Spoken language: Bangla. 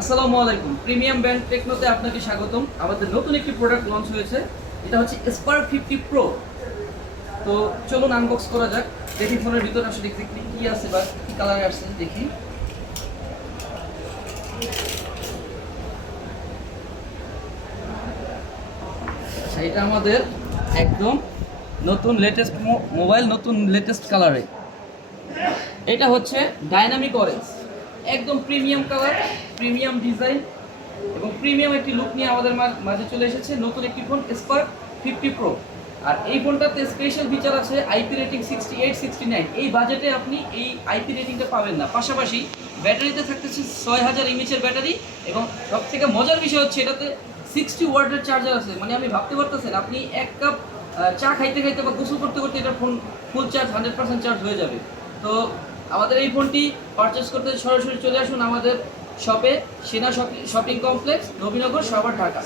আসসালামু আলাইকুম। প্রিমিয়াম ব্র্যান্ড টেকনোতে আপনাকে স্বাগতম। আমাদের নতুন একটি প্রোডাক্ট লঞ্চ হয়েছে, এটা হচ্ছে স্পার্ক 50 প্রো। তো চলুন আনবক্স করা যাক, দেখি ফোনের ভিতরে আসলে এক্স্যাক্টলি কি আছে বা কি কালারে আসছে দেখি। আচ্ছা, এটা আমাদের একদম নতুন লেটেস্ট মোবাইল, নতুন লেটেস্ট কালারে। এটা হচ্ছে ডাইনামিক অরেঞ্জ, একদম প্রিমিয়াম কালার, প্রিমিয়াম ডিজাইন এবং প্রিমিয়াম একটি লুক নিয়ে আমাদের মাঝে চলে এসেছে নতুন একটি ফোন স্পার্ক 50 প্রো। আর এই ফোনটাতে স্পেশাল ফিচার আছে আইপি রেটিং 68-69। এই বাজেটে আপনি এই আইপি রেটিংটা পাবেন না। পাশাপাশি ব্যাটারিতে থাকতেছে 6000 এমএইচের ব্যাটারি এবং সবথেকে মজার বিষয় হচ্ছে এটাতে 60 ওয়াটের চার্জার আছে। মানে আমি ভাবতে পারতেছেন আপনি এক কাপ চা খাইতে খাইতে বা গোসল করতে করতে এটা ফোন ফুল চার্জ 100% চার্জ হয়ে যাবে। তো আমাদের এই ফোনটি পারচেস করতে সরাসরি চলে আসুন আমাদের শপে, সেনা শপিং কমপ্লেক্স, নবীনগর, সাভার, ঢাকা।